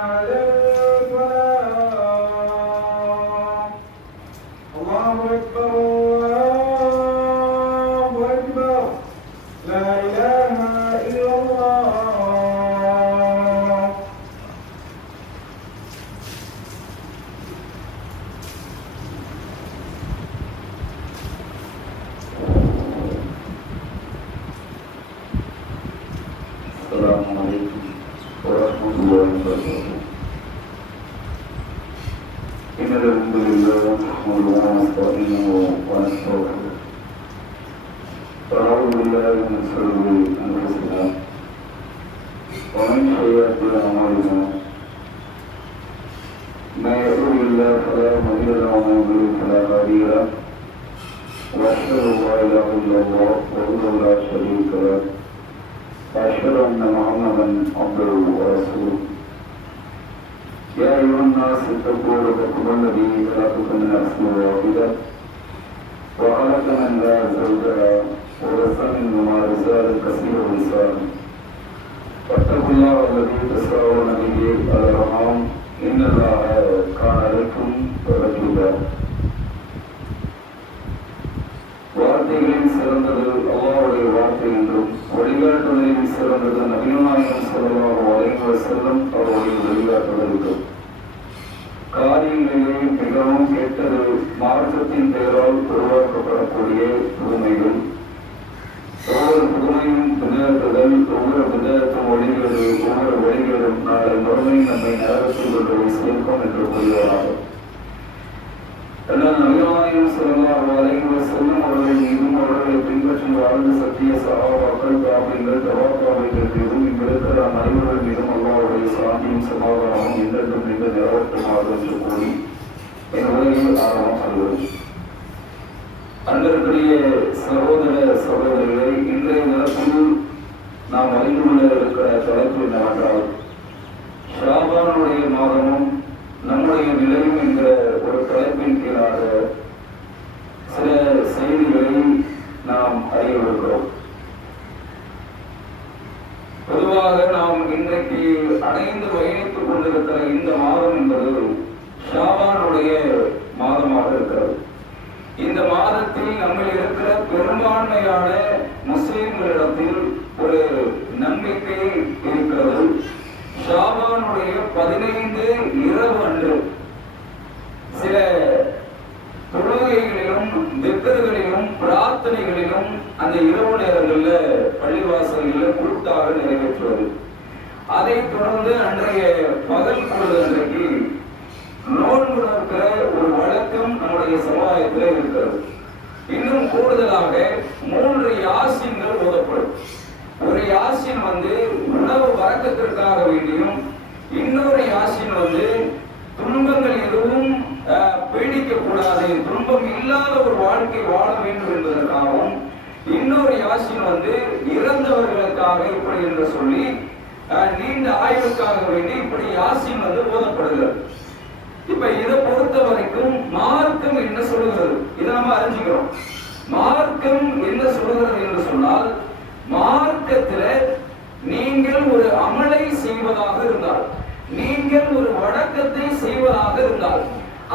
على الفلاح الله أكبر الله أكبر لا إله إلا الله السلام عليكم ورحمة الله وبركاته. إن الحمد لله نحمده ونستعينه ونستغفره ونعوذ بالله من شرور أنفسنا ومن سيئات أعمالنا من يهده الله فلا مضل له ومن يضلل فلا هادي له وأشهد أن لا إله إلا الله وحده لا شريك له وأشهد أن محمدا عبده ورسوله يا أيها الناس اتقوا ربكم الذي خلقكم من نفس واحدة وخلق منها زوجها وبث منهما رجالا كثيرا ونساء واتقوا الله الذي تساءلون به والأرحام إن الله كان عليكم رقيبا வார்த்தைகளில் சிறந்தது அல்லாஹ்வுடைய வார்த்தை என்றும் வழிகாட்டுதலில் சிறந்தது நபிகள் நாயகம் ஸல்லல்லாஹு அலைஹி வஸல்லம் அவருடைய வழிகாட்டுதலுக்கும் காரியங்களிலே மிகவும் கெட்டது மார்க்கத்தின் பெயரால் உருவாக்கப்படக்கூடிய புதுமைகள் ஒவ்வொரு புதுமையும் பின்னேறுதல் ஒவ்வொரு பின்னேற்றம் ஒவ்வொரு வழிகளும் நாளை மறுமை நம்மை நரகத்தில் கொண்டு சேர்க்கும் என்று கூறுகிறார்கள். நபிகள் ஸல்லல்லாஹு அலைஹி வஸல்லம் அவர்கள் மீதும் அவர்களை பின்பற்றி வாழ்ந்த சத்திய சஹாபாக்கள் தாபீன்கள் தவாத்தாபீன்கள் மீதும் இங்கிருக்கிற அனைவர்கள் மீதும் அல்லாஹ்வுடைய சாந்தியும் சமாதானமும் என்றென்றும் மிக நிலவட்டுமாக என்று கூறி என் உலகில் ஆரம்பம் சொல்வது. அன்பிற்குரிய சகோதர சகோதரிகளை இன்றைய நிலத்தில் நாம் அறிந்து கொள்ள இருக்கிற தலைப்பு என்னவென்றால் ஷாபானுடைய மாதமும் நம்முடைய நிலையும் என்கிற ஒரு தலைப்பின் கீழாக சில செய்திகளை நாம் அறியவிருக்கிறோம். பொதுவாக நாம் இன்றைக்கு அடைந்து பயணித்துக் கொண்டிருக்கிற இந்த மாதம் என்பது ஷாபானுடைய மாதமாக இருக்கிறது. இந்த மாதத்தில் நம்மில் இருக்கிற பெரும்பான்மையான முஸ்லிம்களிடத்தில் ஒரு நம்பிக்கை இருக்கிறது. ஷாபானுடைய 15 இரவு அன்று சில தொழுகைகளிலும் திக்ருகளிலும் பிரார்த்தனைகளிலும் அந்த இரவு நேரங்களில் பள்ளிவாசல்களில் கூட்டாக நிறைவேற்றுவது. அதை தொடர்ந்து அன்றைய பகல் பொழுது அன்றைக்கு நோன்பு நோக்கிற ஒரு வழக்கம் நம்முடைய சமுதாயத்தில் இருக்கிறது. இன்னும் கூடுதலாக 3 யாசீன்கள் ஓதப்படும். ஒரு யாசீன் உணவு வழக்கத்திற்காக வேண்டியும், இன்னொரு யாசீன் துன்பங்கள் எதுவும் பீடிக்க கூடாது, துன்பம் இல்லாத ஒரு வாழ்க்கை வாழ வேண்டும் என்பதற்காகவும், இன்னொரு யாசீன் இறந்தவர்களுக்காக இப்படி என்று சொல்லி நீண்ட ஆய்வுக்காக வேண்டி இப்படி யாசீன் ஓதப்படுகிறது. இப்ப இதை பொறுத்த வரைக்கும் மார்க்கம் என்ன சொல்லுகிறது இதை நம்ம அறிஞ்சுக்கிறோம். மார்க்கம் என்ன சொல்லுகிறது என்று சொன்னால், மார்க்கத்துல நீங்கள் ஒரு அமலை செய்வதாக இருந்தால், நீங்கள் ஒரு வழக்கத்தை செய்வதாக இருந்தால்,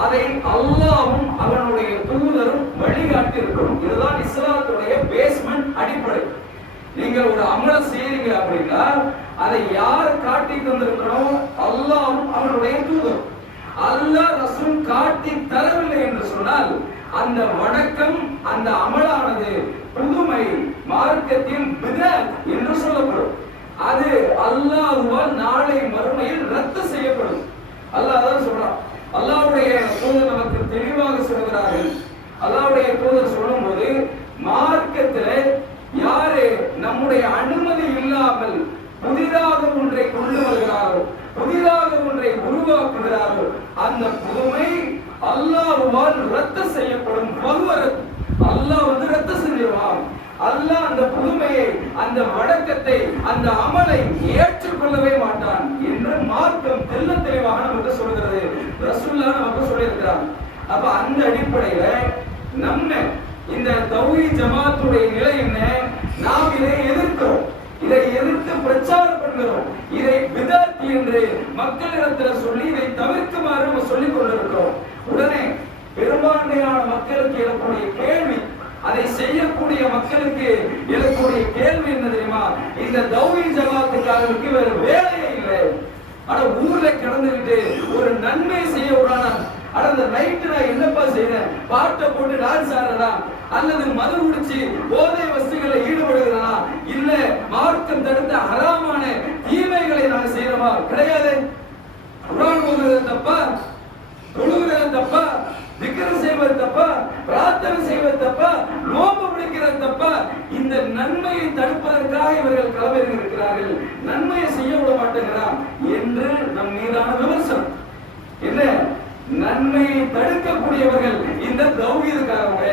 அதை அல்லாஹ்வும் அவனுடைய தூதரும் வழிகாட்டி இருக்கணும். இதுதான் இஸ்லாத்துடைய பேஸ்மெண்ட் அடிப்படை. நீங்க ஒரு அமலை செய்யறீங்க அப்படின்னா அதை யார் காட்டி தந்திருக்கணும்? அல்லாஹ்வும் அவனுடைய தூதரும். அல்லாஹ் ரசூல் காட்டி தரவில்லை என்று சொன்னால் அந்த வணக்கம், அந்த அமலானது புதுமை, மார்க்கத்தில் பிதஅத் என்று சொல்லப்படும். அது அல்லாஹ்வால் நாளை மறுமையில் ரத்து செய்யப்படும். அல்லாஹ் தான் சொல்றான். அல்லாஹ்வுடைய தூதர் நமக்கு தெளிவாக சொல்கிறார்கள். அல்லாஹ்வுடைய தூதர் சொல்லும்போது, மார்க்கத்திலே யாரு நம்முடைய அனுமதி இல்லாமல் புதிதாக ஒன்றை கொண்டு வருகிறாரோ, புதிதாக ஒன்றை உருவாக்குகிறாரோ, அந்த புதுமை அல்லாஹ்வால் ரத்து செய்யப்படும். அல்லாஹ் ரத்து செஞ்சிருவான். அல்லாஹ் அந்த புதுமையை, அந்த வழக்கத்தை, அந்த அமலை ஏற்றுக்கொள்ளவே மாட்டான் என்று மார்க்கம் தெள்ள தெளிவாக நமக்கு சொல்கிறது. ரசூலுல்லாஹ் நமக்கு சொல்லியிருக்கிறார். அப்ப அந்த அடிப்படையில நம்ம இந்த தௌஹீத் ஜமாத்துடைய நிலை என்ன? நாம் இதை எதிர்க்கிறோம். இதை எதிர்த்து பிரச்சாரம் பண்ணுகிறோம். இதை பிதஅத் என்று மக்களிடத்தில் சொல்லி இதை தவிர்க்குமாறு நம்ம சொல்லிக் கொண்டிருக்கிறோம். உடனே பெரும்பான்மையான மக்களுக்கு எழக்கூடிய கேள்வி, அதை செய்யக்கூடிய மக்களுக்கு எழக்கூடிய கேள்வி என்ன தெரியுமா? இந்த தௌஹீத் ஜமாத்துக்காரருக்கு வேற வேலையே இல்லை. ஆனா ஊர்ல கிடந்துகிட்டு ஒரு நன்மை செய்ய விடானா, ஆனா அந்த நைட்டு நான் என்னப்பா செய்யறேன், பாட்டை போட்டு டான்ஸ் ஆடுறதா, அல்லது மது குடிச்சு போதை வஸ்துகளை ஈடுபடுகிறதா, இல்ல மார்க்கம் தடுத்த ஹராமான தீமைகளை நான் செய்யறோமா? கிடையாது. குர்ஆன் ஓதுறது தப்பா, தொழுகிறது தப்பா, திக்ர் செய்வது தப்பா, பிரார்த்தனை செய்வது தப்பா, நோன்பு பிடிக்கிறது தப்பா? இந்த நன்மையை தடுப்பதற்காக இவர்கள் களமிறங்கி இருக்கிறார்கள். நன்மையை செய்ய விட மாட்டேங்கிறான் என்று நம் மீதான விமர்சனம். என்ன? நன்மையை தடுக்கக்கூடியவர்கள் இந்த தௌஹீதுக்காரங்க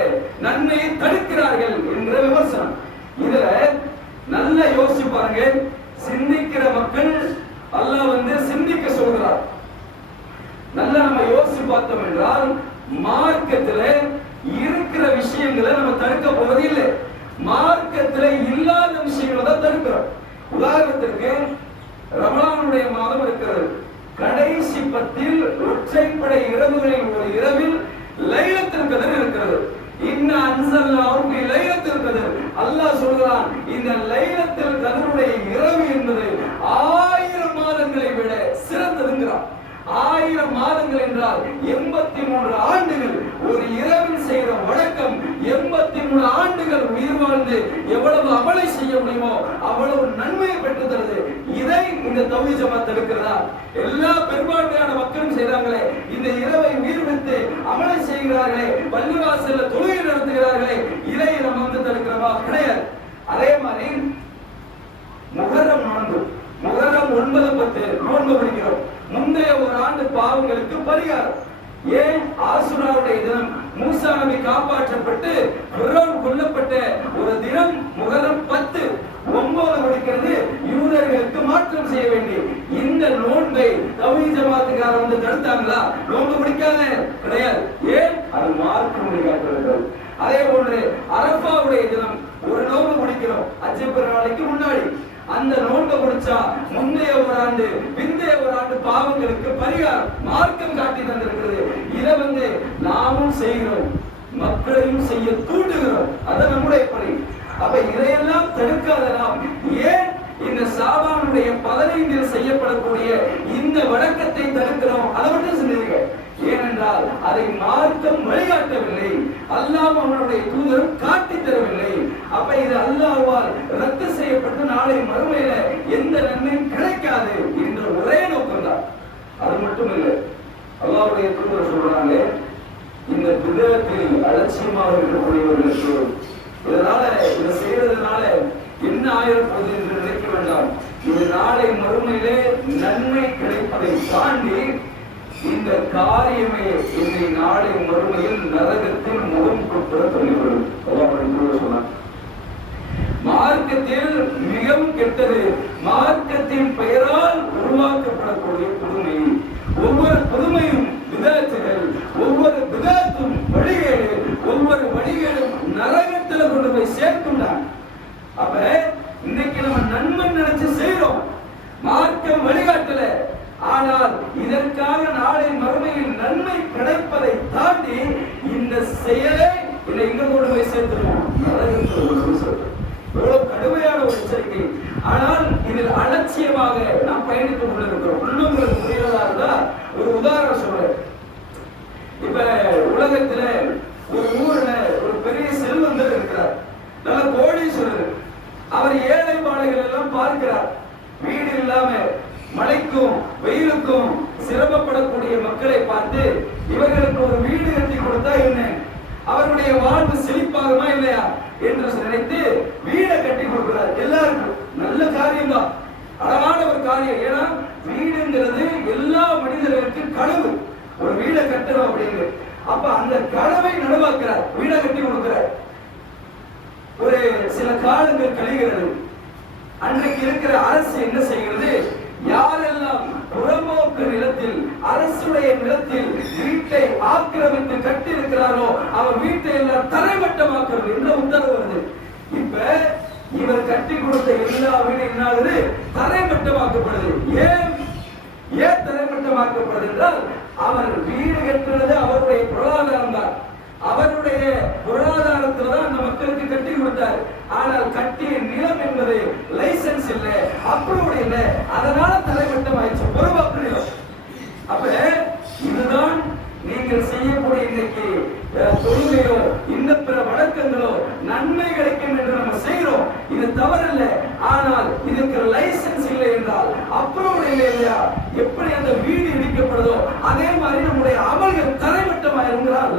நன்மையை தடுக்கிறார்கள் என்ற விமர்சனம். இதுல நல்லா யோசிச்சு பாருங்க. சிந்திக்கிற மக்கள் அல்லாஹ் சிந்திக்க சொல்கிறார். நல்லா நம்ம யோசிச்சு பார்த்தோம் என்றால் மார்க்கத்துல இருக்கிற விஷயங்களை நம்ம தடுக்க போவது இல்லை. மார்க்கத்துல இல்லாத விஷயங்களை தான் தடுக்கிறோம். உதாரணத்திற்கு ரமலானுடைய மாதம் இருக்கிறது. கடைசி 10 ஒற்றைப்படை இரவுகளில் ஒரு இரவில் லைலத்துல் கத்ர் இருக்கிறது. இன்னா அன்ஸல்னாஹு ஃபீ லைலத்துல் கத்ர். அல்லாஹ் சொல்றான், இந்த லைலத்துல் கத்ருடைய இரவு என்பது 1000 மாதங்களை விட சிறந்ததுங்கிறான். 1000 மாதங்கள் என்றால் 83 ஆண்டுகள். ஒரு இரவில் செய்கிற வழக்கம் 83 ஆண்டுகள் உயிர் வாழ்ந்து எவ்வளவு அமலை செய்ய முடியுமோ அவ்வளவு நன்மையை பெற்று தருது. இதை இந்த தௌஹீத் ஜமாத் இருக்கிறதா? எல்லா பெரும்பான்மையான மக்களும் செய்றாங்களே, இந்த இரவை உயிர் விட்டு அமலை செய்கிறார்களே, பள்ளிவாசல்ல தொழுகை நடத்துகிறார்களே, இதை நம்ம தடுக்கிறோமா? கிடையாது. அதே மாதிரி முஹர்ரம் நோன்பு, முஹர்ரம் 9, 10 நோன்பு பிடிக்கிறோம். முந்தைய ஒரு ஆண்டு பாவங்களுக்கு பரிகாரம். ஏன்? ஆசுராவுடைய தினம், மூசா நபி காப்பாற்றப்பட்டு ஃபிரௌன் கொல்லப்பட்ட ஒரு தினம் முஹர்ரம் 10. 9 முடிக்கிறது யூதர்களுக்கு மாற்றம் செய்ய வேண்டி. இந்த நோன்பை தௌஹீத் ஜமாத்துக்காரர் தடுத்தாங்களா? நோன்பு முடிக்காத கிடையாது. ஏன்? அது மார்க்கம் வழிகாட்டுகிறது. அதே போன்று அரஃபாவுடைய தினம் ஒரு நோன்பு முடிக்கிறோம் ஹஜ் பெருநாளைக்கு முன்னாடி. அந்த நோன்பை முடிச்சா முந்தைய ஒரு ஆண்டு பிந்தைய ஒரு ஆண்டு பாவங்களுக்கு பரிகாரம் மார்க்கம் காட்டி தந்திருக்கிறது. இதை நாமும் செய்கிறோம், மக்களையும் செய்ய தூண்டுகிறோம். அது நம்முடைய பணி. அப்ப இதையெல்லாம் தடுக்காத நாம் ஏன் இந்த ஷாபானுடைய 15 செய்யப்படக்கூடிய இந்த வழக்கத்தை தடுக்கிறோம்? அதை மட்டும் சிந்திங்க. ஏனென்றால் அதை மார்க்கம் வழிகாட்டவில்லை, அல்லாஹ் அவனுடைய தூதரும் காட்டி தரவில்லை. அப்ப இது அல்லாஹ்வால் ரத்து செய்யப்பட்டு நாளை மறுமையில எந்த நன்மையும் கிடைக்காது என்ற ஒரே நோக்கம் தான். அது மட்டும் இல்லை, அல்லாஹ்வுடைய தூதர் சொல்றாங்க, இந்த பிதஅத்தில் அலட்சியமாக இருக்கக்கூடியவர்களுக்கு இதனால இதை செய்யறதுனால என்ன ஆயிரப்போது என்று நினைக்க வேண்டாம். இது நாளை மறுமையிலே நன்மை கிடைப்பதை தாண்டி இந்த காரியமே என்னை நாளை மறுமையில் நரகத்தில் முகம் கொடுப்பத சொல்லிவிடும். சொன்னார், மார்க்கத்தில் மிகவும் கெட்டது மார்க்கத்தின் பெயரால் உருவாக்கப்படக்கூடிய புதுமை. ஒவ்வொரு புதுமையும் பிதஅத்துகள், ஒவ்வொரு பிதஅத்தும் வழிகேடு, ஒவ்வொரு வழிகேடும் நரகத்தில் கொண்டு போய் சேர்த்துள்ளான். அப்ப இன்னைக்கு நம்ம நன்மை நினைச்சு செய்யறோம், மார்க்கம் வழிகாட்டல. ஆனால் இதற்காக நாளை மறுமையில் நன்மை கிடைப்பதை தாண்டி இந்த செயலை எங்க கொண்டு போய் சேர்த்துருவோம், நரகத்தில் கொண்டு போய் சேர்த்துருவோம். எவ்வளவு கடுமையான ஒரு எச்சரிக்கை. ஆனால் இதில் அலட்சியமாக நாம் பயணித்துக் கொண்டிருக்கிறோம். உள்ளவங்களுக்கு புரியறதா இருந்தா ஒரு உதாரணம் சொல்றேன். இப்ப உலகத்துல ஒரு ஊர்ல ஒரு பெரிய செல்வந்தர் இருக்கிறார், நல்ல கோடீஸ்வரர். அவர் ஏழை பாளைகள் எல்லாம் பார்க்கிறார். வீடு இல்லாம மழைக்கும் வெயிலுக்கும் சிரமப்படக்கூடிய மக்களை பார்த்து இவர்களுக்கு ஒரு வீடு கட்டி கொடுத்தா என்ன, அவருடைய வாழ்வு செழிப்பாகுமா இல்லையா என்று நினைத்து வீடை கட்டி கொடுக்கிறார். எல்லாருக்கும் நல்ல காரியம் தான், அழகான ஒரு காரியம். ஏன்னா வீடுங்கிறது எல்லா மனிதர்களுக்கும் கனவு, ஒரு வீடை கட்டணும் அப்படின்னு. அப்ப அந்த கனவை நனவாக்குறார், வீடை கட்டி கொடுக்கிறார். ஒரு சில காலங்கள் கழிகிறது. அன்றைக்கு இருக்கிற அரசு என்ன செய்கிறது, யாரெல்லாம் புறம்போக்கு நிலத்தில் அரசுடைய நிலத்தில் வீட்டை ஆக்கிரமித்து கட்டி இருக்கிறாரோ அவர் வீட்டை எல்லாம் தரைமட்டமாக்குறது என்ற உத்தரவு வருது. இப்ப இவர் கட்டி கொடுத்த எல்லா வீடு என்னாகுது? தரைமட்டமாக்கப்படுது. ஏன் தரைமட்டமாக்கப்படுது என்றால், அவர் வீடு கட்டுறது அவருடைய பொருளாதாரம் தான். அவருடைய பொருளாதாரத்தில் தான் அந்த மக்களுக்கு கட்டி கொடுத்தார். ஆனால் கட்டிய நிலம் என்பது லைசன்ஸ் இல்லை, அப்ரூவ் இல்லை, அதனால தரைமட்டம் ஆயிடுச்சு. பொறுப்பு நிலம். அப்ப இதுதான் நீங்கள் செய்யக்கூடிய இன்னைக்கு தொழுகையோ இன்ன பிற வழக்கங்களோ நன்மை கிடைக்கும் என்று நம்ம செய்கிறோம். இது தவறல்ல. ஆனால் இதுக்கு லைசன்ஸ் இல்லை என்றால், அப்ரூவல் இல்லை இல்லையா, எப்படி அந்த வீடு இடிக்கப்படுதோ அதே மாதிரி நம்முடைய அமல்கள் தரைமட்டமாயிருங்கிறார்.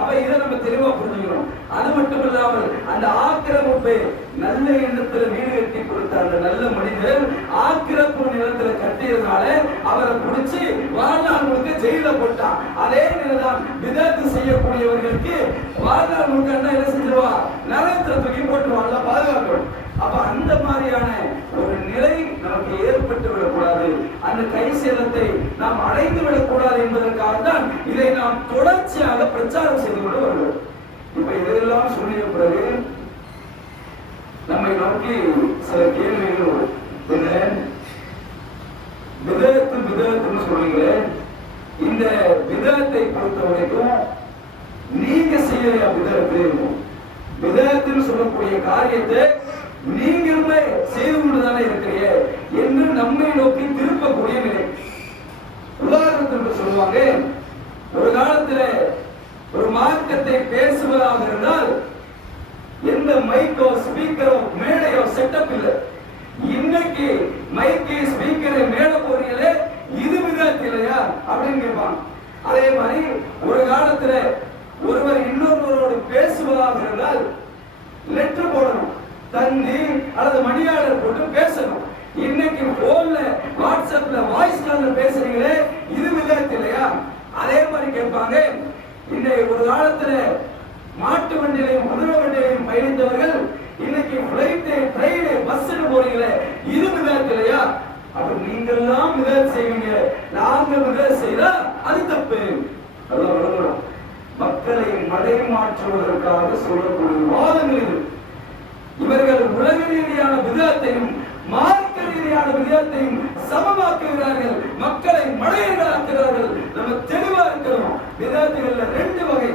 அப்ப இதை நம்ம தெளிவா புரிஞ்சுக்கிறோம். அது மட்டும் இல்லாமல் அந்த ஆக்கிரமிப்பை நல்ல எண்ணத்துல வீடு கட்டி கொடுத்த அந்த நல்ல மனிதர் ஆக்கிரமிப்பு நிலத்துல கட்டியதுனால அவரை பிடிச்சி வாழ்நாள் முழுக்க ஜெயில போட்டான். அதே நிலைதான் விதத்து செய்யக்கூடியவர்களுக்கு வாழ்நாள் முழுக்க என்ன செஞ்சிருவா? நரகத்துல தூக்கி போட்டுருவாங்க, பாதுகாக்கணும். அப்ப அந்த மாதிரியான ஒரு நிலை நமக்கு ஏற்பட்டு விடக்கூடாது, அந்த கை சேதத்தை நாம் அடைந்து விடக்கூடாது என்பதற்காக தான் இதை நாம் தொடர்ச்சியாக பிரச்சாரம் செய்து கொண்டு வருகிறோம். இப்ப இதெல்லாம் சொல்லிய பிறகு நம்மை நோக்கி சில கேள்விகள் வரும். விதத்துன்னு சொல்றீங்களே, இந்த விதத்தை பொறுத்த வரைக்கும் நீங்க செய்யலையா? விதத்துன்னு சொல்லக்கூடிய காரியத்தை நீங்களுமே செய்து கொண்டுதானே இருக்கிறீங்க என்று நம்மை நோக்கி திருப்பக்கூடிய நிலை. உதாரணத்திற்கு சொல்லுவாங்க, ஒரு காலத்துல ஒரு மார்க்கத்தை பேசுவதாக இருந்தால் எந்த மைக்கோ ஸ்பீக்கரோ மேடையோ செட்டப் இல்லை. இன்னைக்கு மைக்கு ஸ்பீக்கரை மேடை போறீங்களே, இது விதத்து இல்லையா அப்படின்னு கேட்பாங்க. அதே மாதிரி ஒரு காலத்துல ஒருவர் இன்னொருவரோடு பேசுவதாக இருந்தால் லெட்டர் போடணும், தந்தி அல்லது மணியாளர் போட்டு பேசணும். இன்னைக்கு போன்ல வாட்ஸ்அப்ல வாய்ஸ் கால்ல பேசுறீங்களே, இது விதத்து இல்லையா? அதே மாதிரி கேட்பாங்க. இன்னைக்கு ஒரு காலத்துல மாட்டு வண்டியிலையும் குதிரை வண்டியிலையும் பயணித்தவர்கள் இன்னைக்கு பிளைட் ட்ரெயின் பஸ் போறீங்களே, இது விதத்து இல்லையா? அப்ப நீங்க எல்லாம் விதத்து செய்வீங்க, நாங்க விதத்து செய்தா அது தப்பு. அதான் மக்களை மடைமாற்றுவதற்காக சொல்லக்கூடிய வாதங்கள் இது. இவர்கள் உலக ரீதியான விதத்தையும் மார்க்க ரீதியான விதத்தையும் சமமாக்குகிறார்கள், மக்களை மடையர்களாக்குகிறார்கள். நம்ம தெளிவா இருக்கிறோம். விதத்துகள்ல ரெண்டு வகை,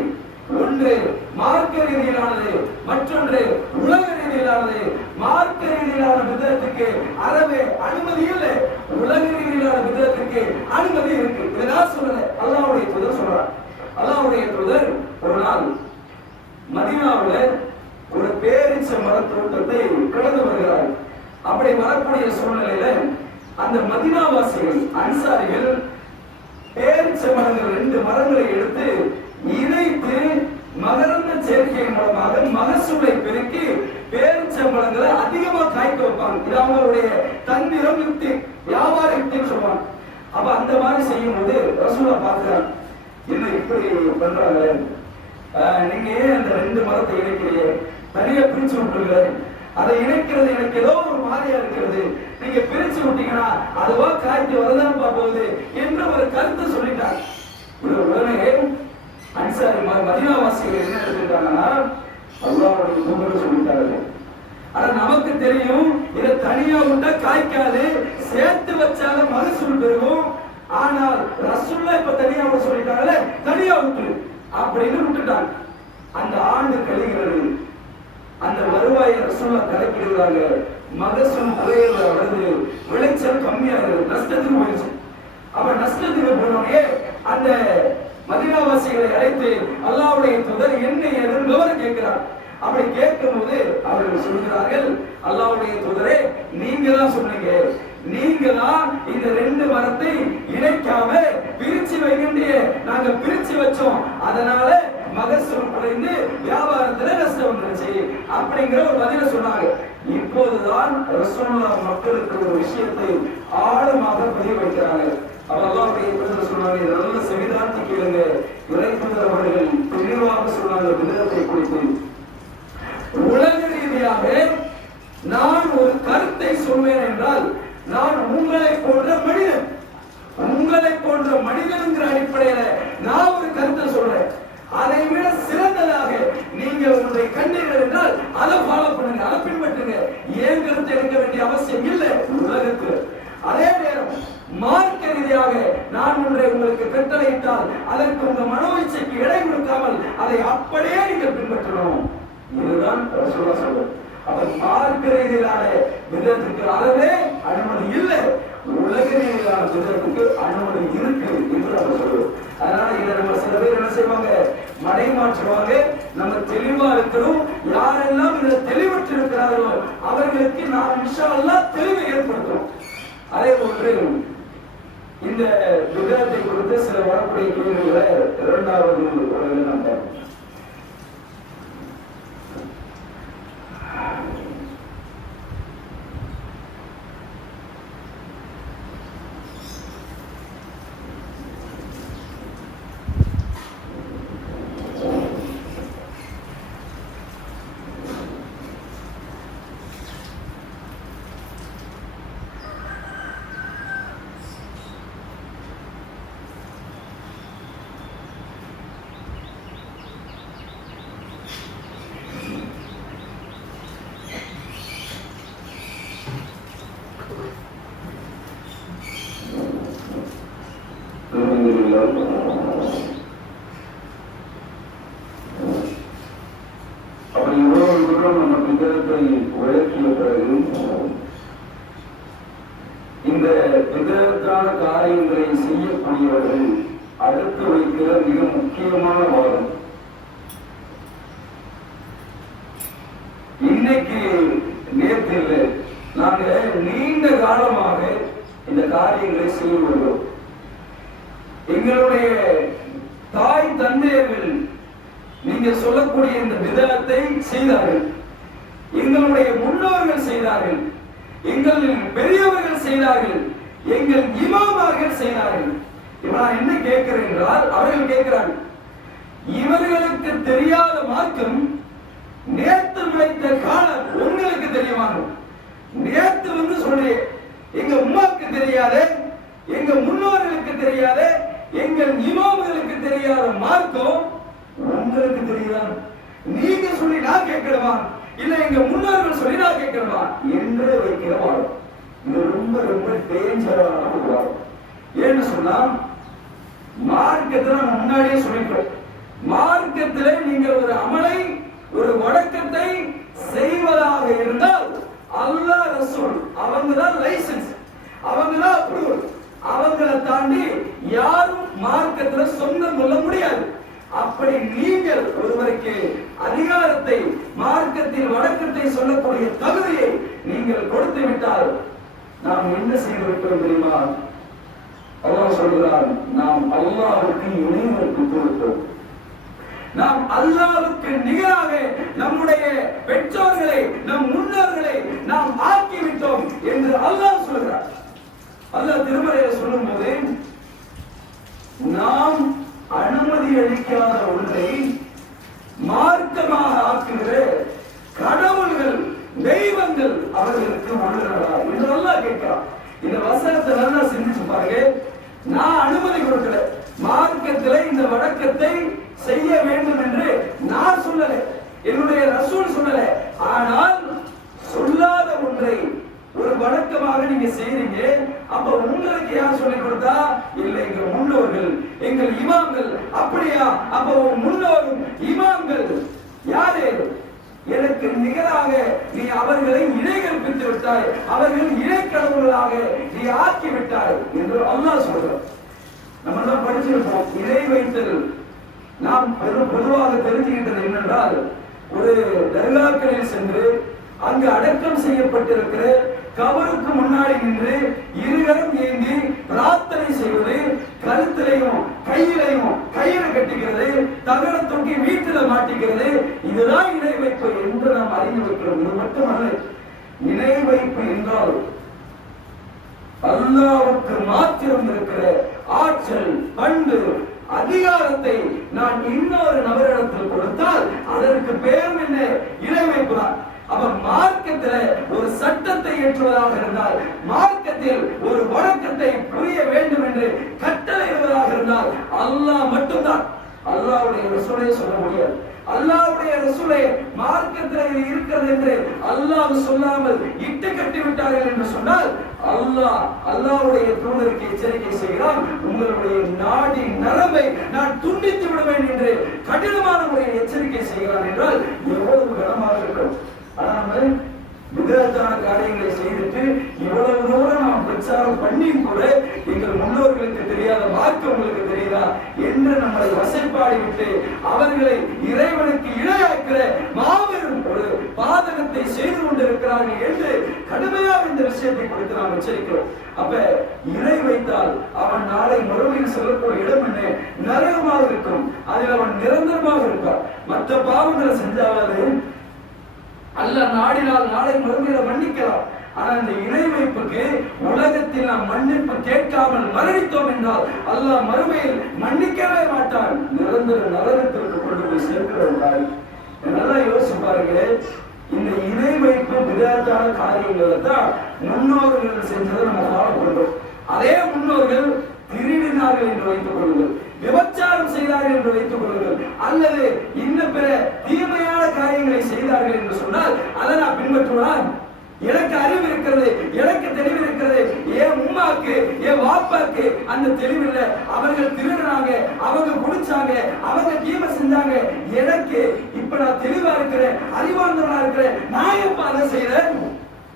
ஒன்று மார்க்க ரீதியிலானது, மற்றொன்று உலக ரீதியிலானது. மார்க்க ரீதியிலான விதத்துக்கு அறவே அனுமதி இல்லை, உலக ரீதியிலான விதத்துக்கு அனுமதி இருக்கு. இதெல்லாம் சொல்லல, அல்லாஹ்வுடைய தூதர் சொல்றார். அல்லாஹ்வுடைய தூதர் ஒரு நாள் மதீனாவுல ஒரு பேரிச்ச மரத்தோட்டத்தை கடந்து வருகிறார். அப்படி வரக்கூடிய சூழ்நிலையில அந்த மதீனாவாசிகள் அன்சாரிகள் பேரிச்ச மரங்கள் 2 மரங்களை எடுத்து இணைத்து மகரந்த சேர்க்கையின் மூலமாக மகசூலை பெருக்கி பேரிச்ச மரங்களை அதிகமா காய்க்க வைப்பாங்க. இது அவங்களுடைய தந்திரம், யுக்தி, வியாபார யுக்தின்னு சொல்லுவாங்க. அப்ப அந்த மாதிரி செய்யும் போது ரசூலா பார்க்கிறாங்க, என்ன இப்படி பண்றாங்க, நீங்க ஏன் அந்த 2 மரத்தை இணைக்கிறீங்க, தனியா பிரிச்சு விட்டுருங்க, அதை இணைக்கிறது எனக்கு ஏதோ ஒரு மாதிரியா இருக்கிறது, நீங்க பிரிச்சு விட்டீங்கன்னா அதுவா காய்ச்சி வரதான் போகுது என்று ஒரு கருத்தை சொல்லிட்டாங்க. உடனே அன்சாரி மதீனாவாசிகள் என்ன எடுத்துட்டாங்கன்னா, அல்லாஹ்வுடைய தூதர் சொல்லிட்டாங்க, ஆனா நமக்கு தெரியும் இதை தனியா விட்டா காய்க்காது, சேர்த்து வச்சாலும் மகசூல் பெருகும். ஆனால் ரசூலுல்லாஹ் இப்ப தனியா விட சொல்லிட்டாங்களே, தனியா விட்டு அப்படின்னு விட்டுட்டாங்க. அந்த ஆண்டு கழிகிறது, அந்த வருவாயை ரசூலுல்லாஹ் கணக்கிடுறாங்க, மகசூல் குறையில வருது, விளைச்சல் கம்மியாகிறது, நஷ்டத்துக்கு போயிடுச்சு. அப்ப நஷ்டத்துக்கு போனோடனே அந்த மதீனாவாசிகளை அழைத்து அல்லாஹ்வுடைய தூதர் என்ன ஏதுன்னு கேட்கிறார். அப்படி கேட்கும் போது அவர்கள் சொல்கிறார்கள், அல்லாஹ்வுடைய தூதரே, நீங்க தான் சொன்னீங்க, நீங்க தான் இந்த 2 மரத்தை இணைக்காம பிரிச்சு வைக்கின்றே, நாங்க பிரிச்சு வச்சோம், அதனால மகசூல் குறைந்து வியாபாரத்துல நஷ்டம் வந்துருச்சு அப்படிங்கிற ஒரு பதில சொன்னாங்க. இப்போதுதான் ரசூலுல்லாஹ் மக்களுக்கு ஒரு விஷயத்தை ஆழமாக பதிய வைக்கிறாங்க. அல்லாஹ்வுடைய தூதர் சொன்னாங்க, நல்ல செவிதார்த்தி கேளுங்க, இறைத்தூதர் அவர்கள் தெளிவாக சொன்னாங்க விதத்தை குறித்து. உலக ரீதியாக நான் ஒரு கருத்தை சொல்வேன் என்றால், நான் உங்களை போன்ற மனிதன், உங்களை போன்ற மனிதன்கிற அடிப்படையில நான் ஒரு கருத்தை சொல்றேன். அதை விட சிறந்ததாக நீங்க உங்களை கண்டீர்கள் என்றால் அதை ஃபாலோ பண்ணுங்க, அதை பின்பற்றுங்க. வார்த்தையாக நான் ஒன்றை உங்களுக்கு கட்டளையிட்டால் அதற்கு உங்க மனோ இச்சைக்கு இடம் கொடுக்காமல் அதை அப்படியே நீங்கள் பின்பற்றணும். இதுதான் ரசூலுல்லாஹ் சொல்றது. அப்ப மார்க்க ரீதியிலான விதத்துக்கு அறவே அனுமதி இல்லை, உலக ரீதியிலான விதத்துக்கு அனுமதி இருக்கு என்று நம்ம சொல்லுவோம். அதனால இதை நம்ம சில பேர் என்ன செய்வாங்க, மடைமாற்றுவாங்க. நம்ம தெளிவா இருக்கணும். யாரெல்லாம் இதுல தெளிவற்று இருக்கிறார்களோ அவர்களுக்கு நாம் இன்ஷா அல்லாஹ் தெளிவை ஏற்படுத்தும். அதே போன்று இந்த விதத்தை குறித்து சில வரக்கூடிய கேள்விகளை இரண்டாவது உரையில நாம் பார்ப்போம். அப்படி இவ்வளவு தூரம் நம்ம விதத்தை உயர்த்திய பிறகு இந்த விதத்தான காரியங்களை செய்யக்கூடியவர்கள் அடுத்து வைக்கிற மிக முக்கியமான வாதம், இன்னைக்கு நேற்று இல்லை, நாங்க நீண்ட காலமாக இந்த காரியங்களை செய்து வருகிறோம். எங்களுடைய தாய் தந்தையர்கள் நீங்க சொல்லக்கூடிய இந்த விதத்தை செய்தார்கள், எங்களுடைய முன்னோர்கள் செய்தார்கள், எங்கள் பெரியவர்கள் செய்தார்கள், எங்கள் இமாமார்கள் செய்தார்கள். நான் என்ன கேட்கிறேன் என்றால், அவர்கள் கேட்கிறார்கள், இவர்களுக்கு தெரியாத மார்க்கம் நேத்து வைத்த காலம் உங்களுக்கு தெரியுமா? நேத்து வந்து சொல்றேன், எங்க உமாவுக்கு தெரியாத, எங்க முன்னோர்களுக்கு தெரியாத, எங்கள் இமாம்களுக்கு தெரியாத மார்க்கம் உங்களுக்கு தெரியுதா? நீங்க சொல்லி நான் கேட்கணுமா, இல்ல எங்க முன்னோர்கள் சொல்லி நான் கேட்கணுமா என்று வைக்கிற வாதம். இது ரொம்ப ரொம்ப டேஞ்சரான ஒரு வாதம். ஏன்னு சொன்னா, மார்க்கத்துல நான் முன்னாடியே சொல்லிட்டோம், மார்க்கத்திலே நீங்கள் ஒரு அமலை ஒரு வணக்கத்தை செய்வதாக இருந்தால் அல்லாஹ் ரசூல் அவங்க தான் லைசன்ஸ், அவங்க தான் அப்ரூவல். அவங்களை தாண்டி யாரும் மார்க்கத்துல சொந்தம் கொள்ள முடியாது. அப்படி நீங்கள் ஒருவருக்கு அதிகாரத்தை, மார்க்கத்தில் வணக்கத்தை சொல்லக்கூடிய தகுதியை நீங்கள் கொடுத்து விட்டால் நாம் என்ன செய்து விட்டோம் தெரியுமா? அல்லாஹ் சொல்கிறார், நாம் அல்லாஹ்வுக்கு இணை வைத்து கொடுத்தோம். நாம் அல்லாஹ்வுக்கு நிகராக நம்முடைய பெற்றோர்களை, நம் முன்னோர்களை நாம் ஆக்கிவிட்டோம் என்று அல்லாஹ் சொல்கிறார். அல்லாஹ் திருமறையை சொல்லும் போது, நாம் அனுமதி அளிக்காத ஒன்றை மார்க்கமாக ஆக்குகிற கடவுள்கள், தெய்வங்கள் அவர்களுக்கு உள்ளனரா என்று அல்லாஹ் கேட்கிறார். இந்த வசனத்தை நல்லா சிந்திச்சு பாருங்க. நான் அனுமதி கொடுக்கல, மார்க்கத்திலே இந்த வணக்கத்தை செய்ய வேண்டும் என்று நான் சொல்லல, என்னுடைய ரசூல் சொல்லல. ஆனால் சொல்லாத ஒன்றை ஒரு வணக்கமாக நீங்க செய்றீங்க. அப்ப உங்களுக்கு யார் சொல்லிக் கொடுத்தா? இல்ல எங்க முன்னோர்கள், எங்கள் இமாம்கள். அப்படியா? அப்ப முன்னோரும் இமாம்கள் யாரு? எனக்கு நிகராக நீ அவர்களை இணை கற்பித்து விட்டாய், அவர்கள் இணை கடவுளாக நீ ஆக்கி விட்டாய் என்று அல்லாஹ் சொல்றார். நம்ம தான் படிச்சிருப்போம், இணை வைத்தல். நாம் பொதுவாக தெரிஞ்சுக்கிட்டது என்னென்றால், ஒரு தர்காக்களில் சென்று அங்கு அடக்கம் செய்யப்பட்டிருக்கிற கபருக்கு முன்னாடி நின்று இருகரம் ஏந்தி பிரார்த்தனை செய்வது, கழுத்திலையும் கையிலையும் கயிறு கட்டிக்கிறது, தகர தூக்கி வீட்டில மாட்டிக்கிறது, இதுதான் இணை வைப்பு என்று நாம் அறிந்து வைக்கிறோம். இது மட்டுமல்ல, இணை வைப்பு என்றால் அல்லாஹ்வுக்கு மாத்திரம் இருக்கிற ஆற்றல், பண்பு, அதிகாரத்தை நான் இன்னொரு நபரிடத்தில் கொடுத்தால் அதற்கு பேரும் என்ன? இணை வைப்பு தான். அப்ப மார்க்கத்துல ஒரு சட்டத்தை ஏற்றுவதாக இருந்தால், மார்க்கத்தில் ஒரு வணக்கத்தை புரிய வேண்டும் என்று கட்டளையிடுவதாக இருந்தால் அல்லாஹ் மட்டும்தான். அல்லாஹ்வுடைய ரசூலை சொல்ல முடியாது. அல்லாஹ்வுடைய ரசூலை மார்க்கத்தில் இருக்கிறது என்று அல்லாஹ் சொல்லாமல் இட்டு கட்டி விட்டார்கள் என்று சொன்னால் அல்லாஹ்வுடைய தூதருக்கு எச்சரிக்கை செய்கிறான், உங்களுடைய நாடி நரம்பை நான் துண்டித்து விடுவேன் என்று கடினமான முறையில் எச்சரிக்கை செய்கிறான் என்றால் எவ்வளவு கனமாக இருக்கும். ஆனால் விதத்தான காரியங்களை செய்துட்டு இவ்வளவு தூரம் நாம் பிரச்சாரம் பண்ணியும் கூட எங்கள் முன்னோர்களுக்கு தெரியாத வாக்கு உங்களுக்கு தெரியுதா என்று நம்மளை வசைப்பாடி விட்டு அவர்களை இறைவனுக்கு இணையாக்கிற மாபெரும் ஒரு பாதகத்தை செய்து கொண்டிருக்கிறார்கள் என்று கடுமையாக இந்த விஷயத்தை குறித்து நாம் எச்சரிக்கிறோம். அப்ப இறை வைத்தால் அவன் நாளை மறுமையில் செல்லக்கூடிய இடம் என்ன? நரகமாக இருக்கும். அதில் அவன் நிரந்தரமாக இருப்பான். மற்ற பாவங்களை செஞ்சாவது அல்லாஹ் நாடினால் நாளை மறுமையில மன்னிக்கலாம். ஆனா இந்த இணை வைப்புக்கு உலகத்தில் நாம் மன்னிப்பு கேட்காமல் மரணித்தோம் என்றால் அல்லாஹ் மறுமையில் மன்னிக்கவே மாட்டான், நிரந்தர நரகத்திற்கு கொண்டு போய் சேர்க்கிறார். நல்லா யோசிச்சு பாருங்க. இந்த இணை வைப்பு விதத்தான காரியங்களை தான் முன்னோர்கள் செஞ்சதை நம்ம ஃபாலோ பண்றோம். அதே முன்னோர்கள் திருடினார்கள் என்று வைத்துக் கொள்ளுங்கள், விபச்சாரம் செய்தார்கள் என்று வைத்துக் கொள்ளுங்கள், அல்லது இன்னும் பிற தீமையான காரியங்களை செய்தார்கள் என்று சொன்னால் அதை நான் பின்பற்றுவான். எனக்கு அறிவு இருக்கிறது, எனக்கு தெளிவு இருக்கிறது. என் உம்மாக்கு என் வாப்பாக்கு அந்த தெளிவு இல்லை. அவர்கள் திருடுறாங்க, அவங்க குடிச்சாங்க, அவங்க தீமை செஞ்சாங்க. எனக்கு இப்ப நான் தெளிவா இருக்கிறேன், அறிவார்ந்தவனா இருக்கிறேன், நான் எப்ப அதை செய்யறேன்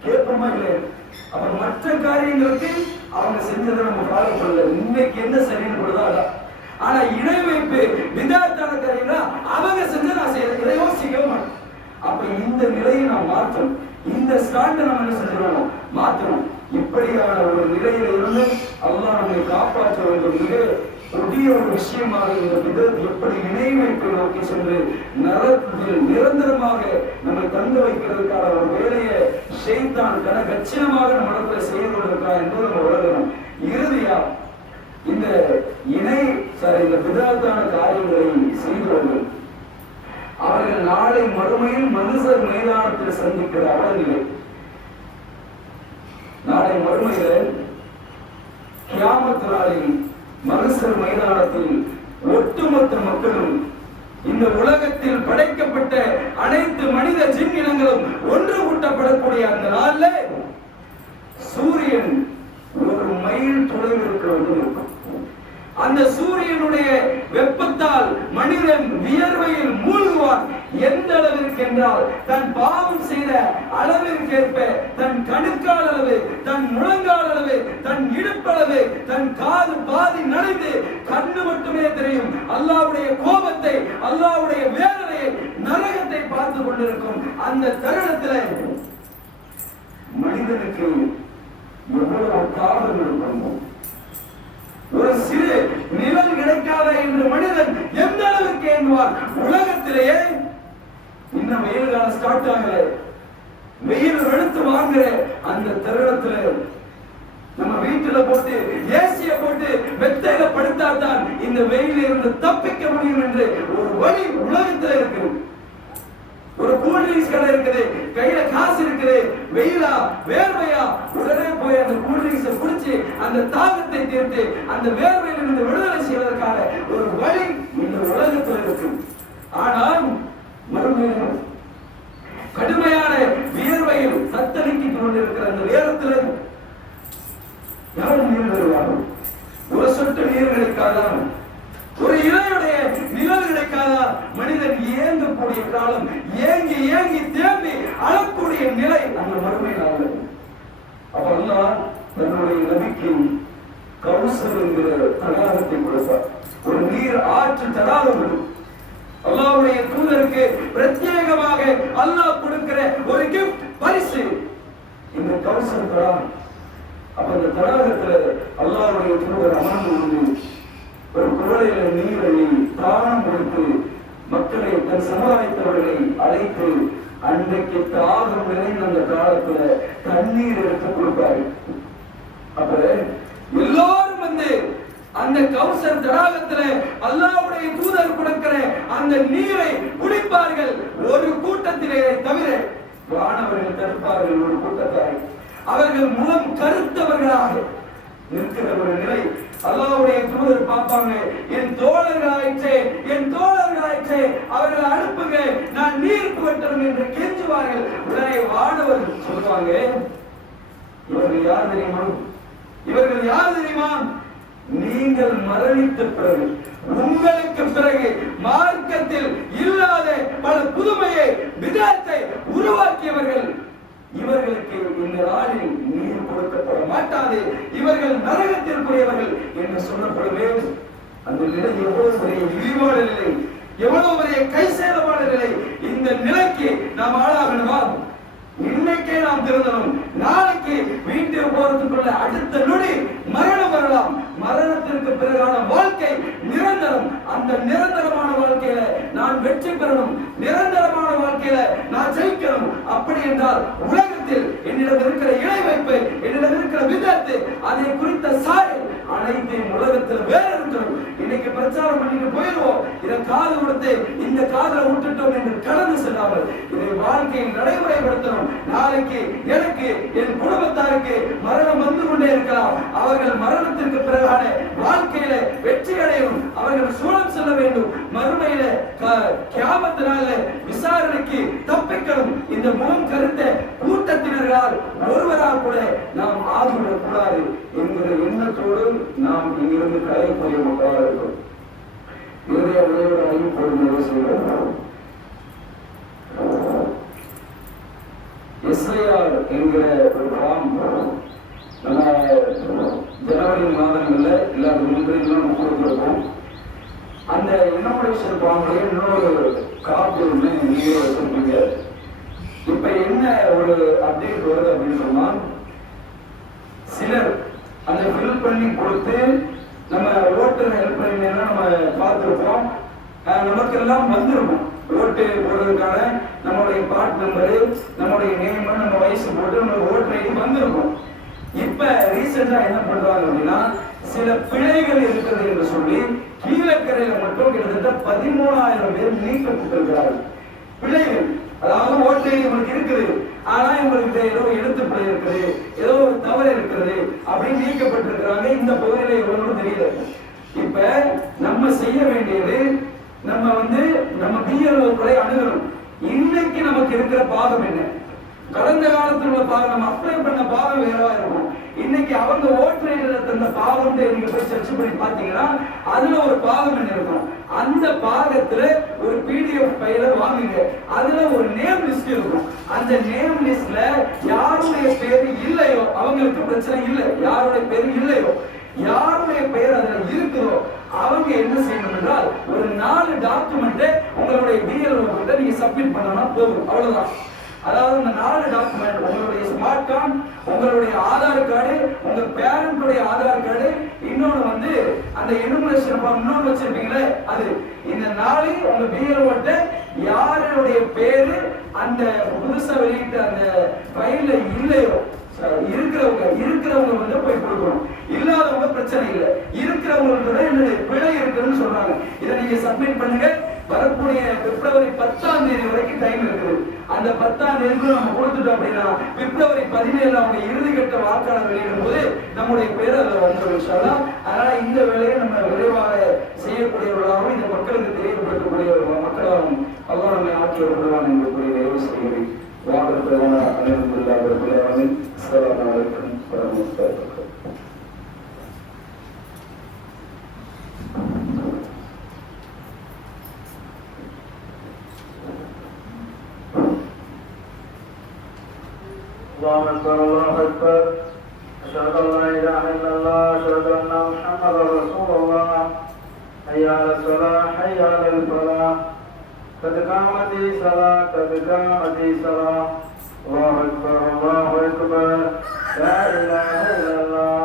கேட்போமா இல்லை? அப்ப மற்ற காரியங்களுக்கு அவங்க செஞ்சதை நம்ம ஃபாலோ பண்ணல. இன்னைக்கு என்ன சரின்னு கொடுத்தா. ஆனா இணை வைப்பு விதாத்தான காரியங்களா அவங்க செஞ்ச நான் செய்யறேன், இதை யோசிக்கவே மாட்டேன். அப்ப இந்த நிலையை நாம் மாற்றணும். இந்த ஸ்டாண்டை நம்ம என்ன செஞ்சிடணும்? மாற்றணும். இப்படியான ஒரு நிலையில இருந்து அல்லாஹ் நம்மை காப்பாற்ற வேண்டும். மிக புதிய ஒரு விஷயமாக இந்த விதம் எப்படி இணை வைப்பை நோக்கி சென்று நரகத்தில் நிரந்தரமாக நம்மை தங்க வைக்கிறதுக்கான ஒரு வேலையை ஷைத்தான் கச்சிதமாக நம்ம இடத்துல செய்து கொண்டிருக்கிறார் என்பது நம்ம உணரணும். இறுதியா இந்த இந்த விதத்தான காரியங்களை செய்தவர்கள் அவர்கள் நாளை மறுமையில் மனுஷர் மைதானத்தில் சந்திக்கிற அவர்களை நாளை மறுமையில் கியாமத் நாளில் மனுஷர் மைதானத்தில் ஒட்டுமொத்த மக்களும் இந்த உலகத்தில் படைக்கப்பட்ட அனைத்து மனித ஜின் இனங்களும் ஒன்று கூட்டப்படக்கூடிய அந்த நாள்ல சூரியன் ஒரு மைல் தொலைவில் இருக்கிற இருக்கும். அந்த சூரியனுடைய வெப்பத்தால் மனிதன் வியர்வையில் மூழ்குவான். எந்த அளவிற்கு என்றால் தன் பாவம் செய்த அளவிற்கேற்ப தன் கணுக்கால் அளவு, தன் முழங்கால் அளவு, தன் இடுப்பளவு, தன் காது பாதி நனைந்து கண்ணு மட்டுமே தெரியும். அல்லாஹ்வுடைய கோபத்தை, அல்லாஹ்வுடைய வேதனையை, நரகத்தை பார்த்து கொண்டிருக்கும் அந்த தருணத்தில் மனிதனுக்கு எவ்வளவு தாகம் இருக்கும். ஒரு சிறு நிழல் கிடைக்காத என்று மனிதன் எந்த அளவுக்கு எண்ணுவார். உலகத்திலேயே இன்னும் வெயில் காலம் ஸ்டார்ட் ஆகல, வெயில் வெளுத்து வாங்குற அந்த தருணத்துல நம்ம வீட்டுல போட்டு ஏசிய போட்டு வெத்தையில படுத்தாதான் இந்த வெயில இருந்து தப்பிக்க முடியும் என்று ஒரு வழி உலகத்துல இருக்கு. ஒரு கூல்ட்ரிங்க்ஸ் கடை இருக்குது, கையில காசு இருக்குது, வெயிலா வேர்வையா உடனே போய் அந்த கூல்ட்ரிங்க்ஸை குடிச்சு அந்த தாகத்தை தீர்த்து அந்த வேர்வையில இருந்து விடுதலை செய்வதற்கான ஒரு வழி இந்த உலகத்தில் இருக்கு. ஆனால் மறுமையில் கடுமையான வியர்வையில் தத்தளித்துக் கொண்டிருக்கிற அந்த நேரத்தில் யாரும் நீர் வருவார்கள். ஒரு சொட்டு நீர் கிடைக்காதான், ஒரு இலையுடைய நிழல் கிடைக்காதா? மனிதன் ஏங்கக்கூடிய காலம், ஏங்கி ஏங்கி தேம்பி அழக்கூடிய நிலை அந்த மறுமை நாள். அப்ப அல்லாஹ் தன்னுடைய நபிக்கு கௌசர் என்கிற தடாகத்தை கொடுப்பார். ஒரு நீர் ஆற்று தடாகம். அல்லாஹ்வுடைய தூதருக்கு பிரத்யேகமாக அல்லாஹ் கொடுக்கிற ஒரு கிஃப்ட், பரிசு இந்த கௌசர் தடாகம். அப்ப இந்த தடாகத்துல அல்லாஹ்வுடைய தூதர் அமர்ந்து ஒரு குவளையில நீரை தானம் கொடுத்து மக்களை தன் சமுதாயத்தவர்களை அழைத்து அன்றைக்கு தாகம் நிறைந்த அந்த காலத்துல தண்ணீர் எடுத்து கொடுப்பாரு. அப்ப எல்லாரும் வந்து அந்த கௌசர் தடாகத்துல அல்லாஹ்வுடைய தூதர் கொடுக்கிற அந்த நீரை குடிப்பார்கள். ஒரு கூட்டத்திலே தவிர வானவர்கள் தடுப்பார்கள். ஒரு கூட்டத்தாரை அவர்கள் முகம் கருத்தவர்களாக இருக்கிற ஒரு நிலை. அல்லாஹ்வுடைய தூதர் பார்ப்பாங்க, என் தோழர்களாயிற்றே, என் தோழர்களாயிற்றே, அவர்களை அனுப்புங்க, நான் நீர் புகட்டணும் என்று கெஞ்சுவார்கள். உடனே வானவர்கள் சொல்லுவாங்க, இவர்கள் யார் தெரியுமா? இவர்கள் யார் தெரியுமா? நீங்கள் மரணித்த பிறகு, உங்களுக்கு பிறகு மார்க்கத்தில் இல்லாத பல புதுமையை, விதத்தை உருவாக்கியவர்கள். இவர்களுக்கு இந்த நாளில் நீர் கொடுக்கப்பட மாட்டாது, இவர்கள் நரகத்திற்குரியவர்கள் என்று சொல்லப்படுவே. அந்த நிலை எவ்வளவு பெரிய இழிவான நிலை, எவ்வளவு பெரிய கை சேதமான நிலை. இந்த நிலைக்கு நாம் ஆளாகணுமா? இன்னைக்கே நாம் திருந்தணும். நாளைக்கு வீட்டுக்கு போறதுக்குள்ள அடுத்த நொடி மரணம் வரலாம். மரணத்திற்கு பிறகான வாழ்க்கை நிரந்தரம். அந்த நிரந்தரமான வாழ்க்கையில நான் வெற்றி பெறணும், நிரந்தரமான வாழ்க்கையில நான் ஜெயிக்கணும். அப்படி என்றால் உலகத்தில் என்னிடம் இருக்கிற இணை வைப்பு, என்னிடம் இருக்கிற விதத்து, அதை குறித்த சாயல் அனைத்தையும் உலகத்தில் வேற இருக்கணும். இன்னைக்கு பிரச்சாரம் பண்ணிட்டு போயிடுவோம், இதை காது கொடுத்து இந்த காதலை விட்டுட்டோம் என்று கடந்து செல்லாமல் இதை வாழ்க்கையில் நடைமுறைப்படுத்தணும். நாளைக்கு எனக்கு, என் குடும்பத்தாருக்கு மரணம் வந்து கொண்டே இருக்கலாம். அவர்கள் மரணத்திற்கு பிறகான வாழ்க்கையில வெற்றி அடையணும். அவர்கள் சூழல் செல்ல வேண்டும். மறுமையில கியாமத்தினால விசாரணைக்கு தப்பிக்கணும். இந்த முகம் கருத்த கூட்டத்தினர்களால் ஒருவரால் கூட நாம் ஆகிவிடக் கூடாது என்கிற எண்ணத்தோடு நாம் இங்கிருந்து கலையக்கூடிய மக்களாக இருக்கும். இறுதிய உதவியோடையும் பொறுமையாக செய்வோம். எஸ்ஐஆர் என்கிற ஒரு ஃபார்ம் நம்ம ஜனவரி மாதங்கள்ல இல்லாத முன்றையும் நம்ம கொடுத்துருக்கோம். அந்த இனோவேஷன் ஃபார்ம்ல இன்னொரு காப்பி ஒன்று நீங்க வச்சிருக்கீங்க. இப்ப என்ன ஒரு அப்டேட் வருது அப்படின்னு சொன்னா, சிலர் அந்த ஃபில் பண்ணி கொடுத்து நம்ம ஓட்டர் ஹெல்ப் பண்ணி நம்ம பார்த்துருப்போம். நமக்கு எல்லாம் வந்திருக்கும். ஓட்டு போடுறதுக்கான நம்மளுடைய பார்ட் நம்பரு, நம்மளுடைய நேம், நம்ம வயசு போட்டு நம்ம ஓட்டர் ஐடி வந்திருக்கும். இப்ப ரீசெண்டா என்ன பண்றாங்க அப்படின்னா, சில பிழைகள் இருக்கிறது என்று சொல்லி கீழக்கரையில மட்டும் கிட்டத்தட்ட 13,000 பேர் நீக்கப்பட்டிருக்கிறார்கள். பிழைகள், அதாவது ஓட்டர் ஐடி உங்களுக்கு இருக்குது, ஆனா இவங்களுக்கு ஏதோ எழுத்து பிழை இருக்குது, ஏதோ ஒரு தவறு இருக்கிறது அப்படின்னு நீக்கப்பட்டிருக்கிறாங்க. இந்த பகுதியில எவ்வளவு தெரியல. இப்ப நம்ம செய்ய வேண்டியது, நம்ம பிஎல்ஓக்களை அணுகணும். இன்னைக்கு நமக்கு இருக்கிற பாகம் என்ன? கடந்த காலத்தில் உள்ள பாகம், நம்ம அப்ளை பண்ண பாகம் வேறவா இருக்கும். இன்னைக்கு அவங்க ஓட்டர் தந்த பாகம் நீங்க போய் சர்ச் பண்ணி பாத்தீங்கன்னா அதுல ஒரு பாகம் என்ன இருக்கும். அந்த பாகத்துல ஒரு பிடிஎஃப் ஃபைல வாங்குங்க. அதுல ஒரு நேம் லிஸ்ட் இருக்கும். அந்த நேம் லிஸ்ட்ல யாருடைய பேரு இல்லையோ அவங்களுக்கு பிரச்சனை இல்லை. யாருடைய பேரு இல்லையோ, யாருடைய பெயர் அதுல இருக்குதோ அவங்க என்ன செய்யணும் என்றால், ஒரு 4 டாக்குமெண்ட் உங்களுடைய பிஎல்ஓ கிட்ட நீங்க சப்மிட் பண்ணனா போதும். அவ்வளவுதான். அதாவது இந்த 4 டாக்குமெண்ட், உங்களுடைய ஸ்மார்ட் கார்டு, உங்களுடைய ஆதார் கார்டு, உங்க பேரண்ட்டுடைய ஆதார் கார்டு, இன்னொன்னு அந்த எனுமரேஷன் ஃபார்ம் இன்னொன்னு வச்சிருப்பீங்களே அது. இந்த 4 உங்க பிஎல்ஓட்ட யாருடைய பேரு அந்த புதுசா வெளியிட்ட அந்த ஃபைல்ல இல்லையோ, இருக்கிறவங்க போய் கொடுக்கணும். இல்லாதவங்க பிரச்சனை இல்லை. இருக்கிறவங்களுக்கு என்னது பிழை இருக்குன்னு சொல்றாங்க. இதை நீங்க சப்மிட் பண்ணுங்க. வரக்கூடிய பிப்ரவரி 10ஆம் தேதி வரைக்கும் டைம் இருக்குது. அந்த 10ஆம் தேதிக்கு நம்ம கொடுத்துட்டோம் அப்படின்னா பிப்ரவரி 17 அவங்க இறுதிக்கட்ட வாக்காளர் வெளியிடும் போது நம்முடைய பேர் அதுல வந்துடும். அதனால இந்த வேலையை நம்ம விரைவாக செய்யக்கூடியவர்களாகவும் இந்த மக்களுக்கு தெரியப்படுத்தக்கூடிய மக்களாகவும் அல்லாஹ் நம்மை ஆக்கியவர்களாக எங்களுடைய நிறைவு செய்கிறேன். வாக்குறுதியான அனைவரும் السلام عليكم ورحمة الله وبركاته. الله أكبر الله أكبر. أشهد أن لا إله إلا الله، أشهد أن محمدا رسول الله. حي على الصلاة، حي على الفلاح، قد قامت الصلاة، قد قامت الصلاة. الله أكبر الله أكبر، لا إله إلا الله.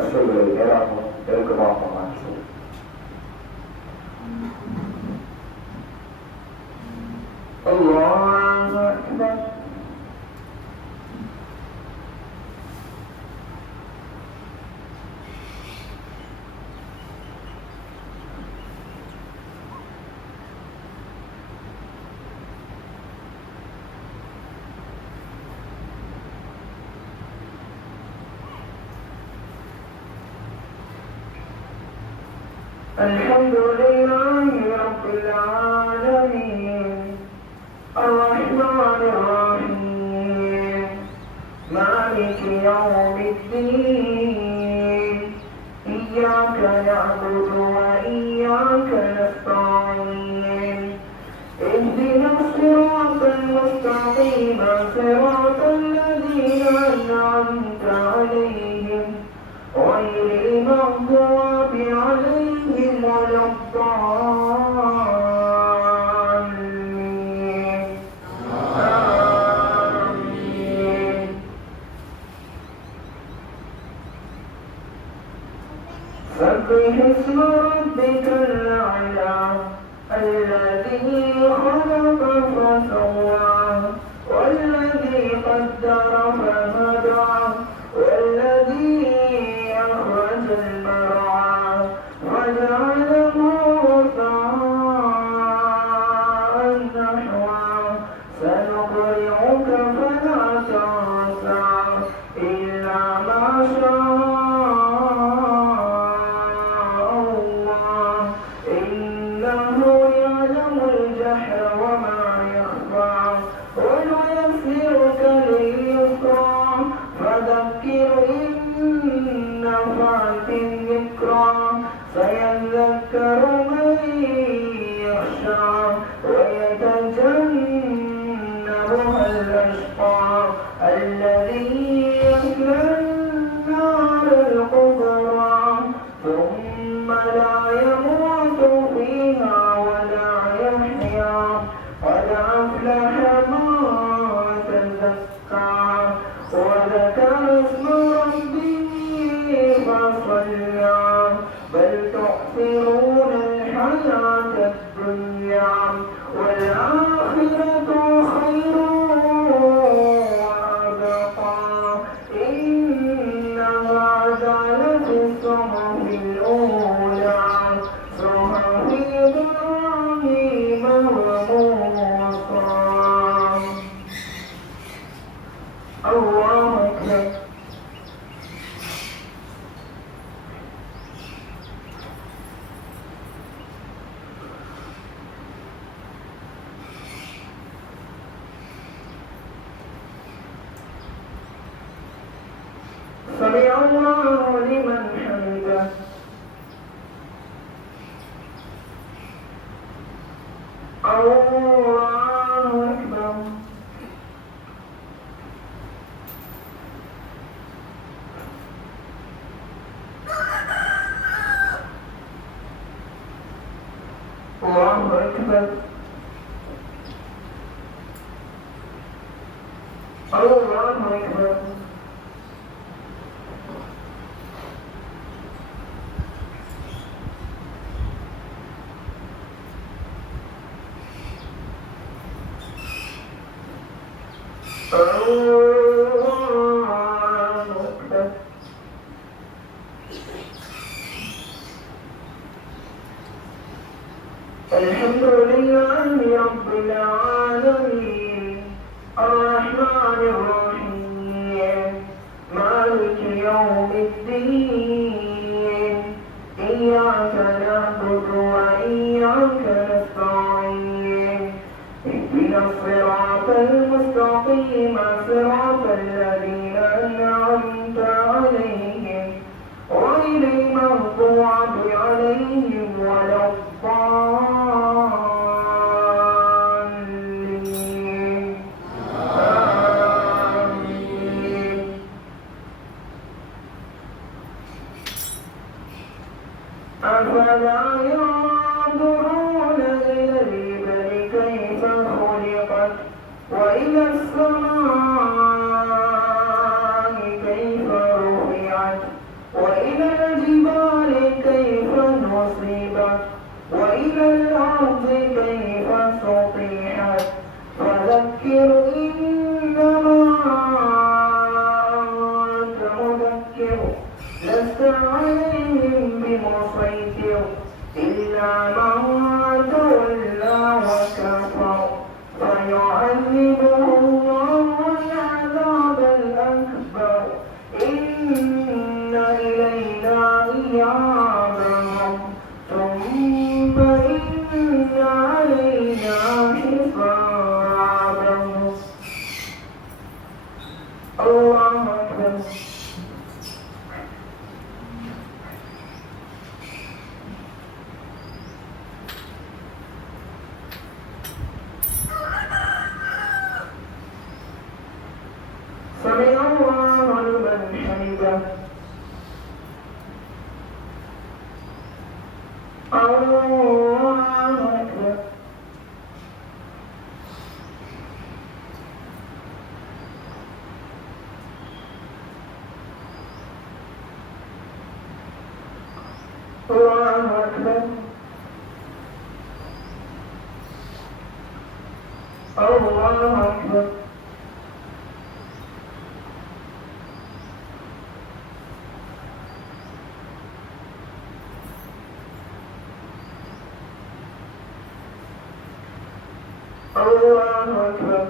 أشهد أن لا إله إلا الله. الله أكبر. الحمد لله رب العالمين الرحمن الرحيم مالك يوم الدين إياك نعبد وإياك نستعين اهدنا الصراط المستقيم صراط الذين أنعمت عليهم غير المغضوب عليهم ولا الضالين آمين. سبح اسم ربك الأعلى الذي خلق فسوى والذي قدر فهدى والذي أخرج المرعى فجعله غثاء نحوا سنقرئك فلا تنسى إلا ما شاء الله إنه يعلم الجهر وما يخفى ونيسرك لليسرى فذكر إن نفعت الذكرى سيذكر من يخشى ويتجنبها الأشقى الذي يصلى النار الكبرى ثم لا يموت فيها ولا يحيا قد أفلح من تزكى وذكر اسم ربه فصلى بل تؤثرون الحياة الدنيا والآخرة خير وأبقى إن هذا لفي الصحف الأولى صحف إبراهيم وموسى. الله أكبر. سمع الله لمن حمده. الله أكبر. الله أكبر. الله أكبر. الحمد لله رب العالمين الرحمن الرحيم مالك يوم الدين إياك نعبد وإياك نستعين اهدنا الصراط المستقيم صراط الذين أنعمت عليهم غير المغضوب عليهم ولا الضالين آمين. أفلا ينظرون إلى الإبل كيف خلقت وإلى السماء سمع الله لمن حمده الله أكبر الله أكبر الله أكبر الله أكبر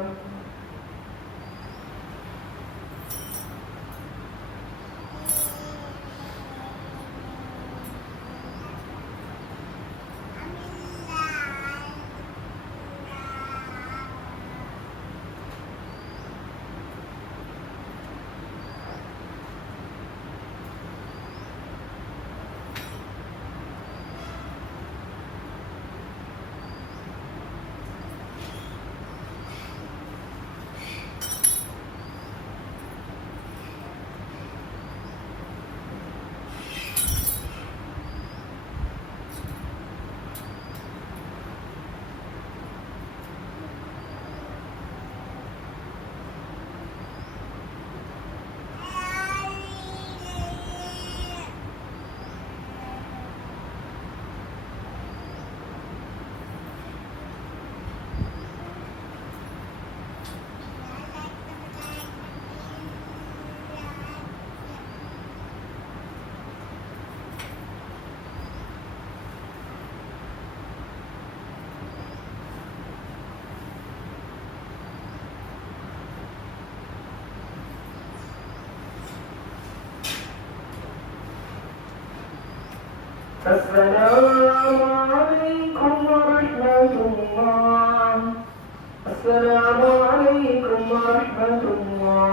السلام عليكم ورحمة الله. السلام عليكم ورحمة الله.